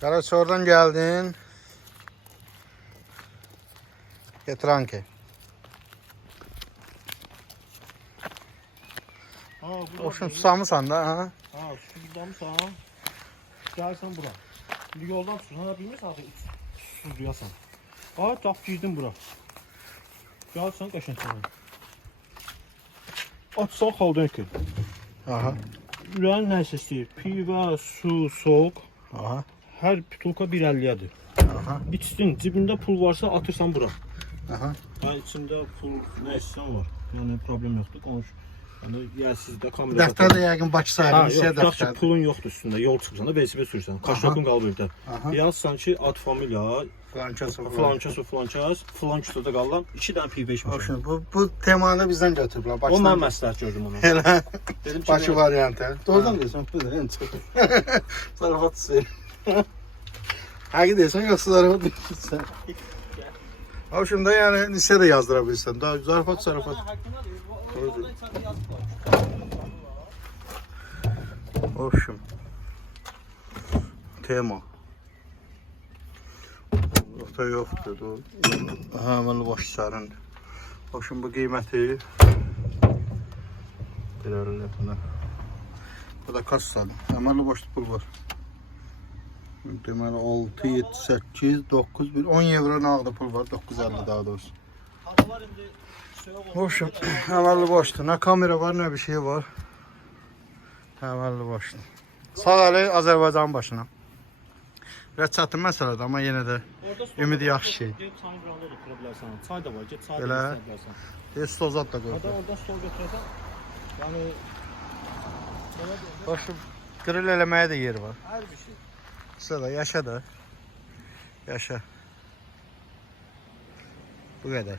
Karaçor'dan geldin. Getranke. Ha, burada. Hoşun susamısan da ha. Ha, şuradan sağ. Gelsen bura. Bir yoldan tutun. Ha, bilmirsən artıq susuz duyasan. Ha, tap girdim bura. Gəlsən qəşəng sana. Açsan xaldan ki. Aha. Ürəyin nə istəyir? Pivə, su, soğuk. Aha. Hər pitulka 1.50-yadır. Aha. Bitsin, cibində pul varsa atırsan bura. Aha. Yəni içində pul nə istəyən var. Yəni problem yoxdur. Konuş. Yəni yərsizdə kamera. Dəftər də yəqin Bakı Ha, sahibi yox, hissəyə tutaq ki, pulun yoxdur üstündə, yol çıxırsan da velosiped sürsən. Kaşokun qalıb evdə. Aha. Yazsan ki, ad familiya, Flankası falan. flankəs, flankəs, falan kütüdə qalıram, 2 dənə pivə içmişəm. Hoşun bu bu temanı bizdən götürüblər. O mən məsləhət gördüm ona. Elə Dedim ki, başı nə- variantı. Doğrudan deyirsən, bu da en çok. Zarafat sür. Həqiqi deyirsən, yoxsa zarafat deyirsən. Hoşum da yəni lisə də yazdıra bilirsən. Daha zarafat zarafat. Hoşum. Tema. Orta yoxdur. Doğru. Əməli baş sərindir. Hoşum bu qiyməti Bilərlər buna. Bu da kassadır. Əməli başlı pul var. Deməli 6, 7, 8, 9, 1, 10 evro nağda pul var. 950 daha doğrusu. Hoşum. Əməli başlı. Nə kamera var, nə bir şey var. Əməli başlı. Sağ əli Azərbaycan başına. Biraz çətin məsələdir, amma yenə də Ümid yaxşı şey. Get çayın qırağında da otura bilərsən. Çay da var, get çay da bilərsən. deyir da qoydu. orada stol götürəsən. Yəni Hoşum. Grill eləməyə də yer var. hər bir şey. Sıra yaşa da. Yaşa. Bu kadar.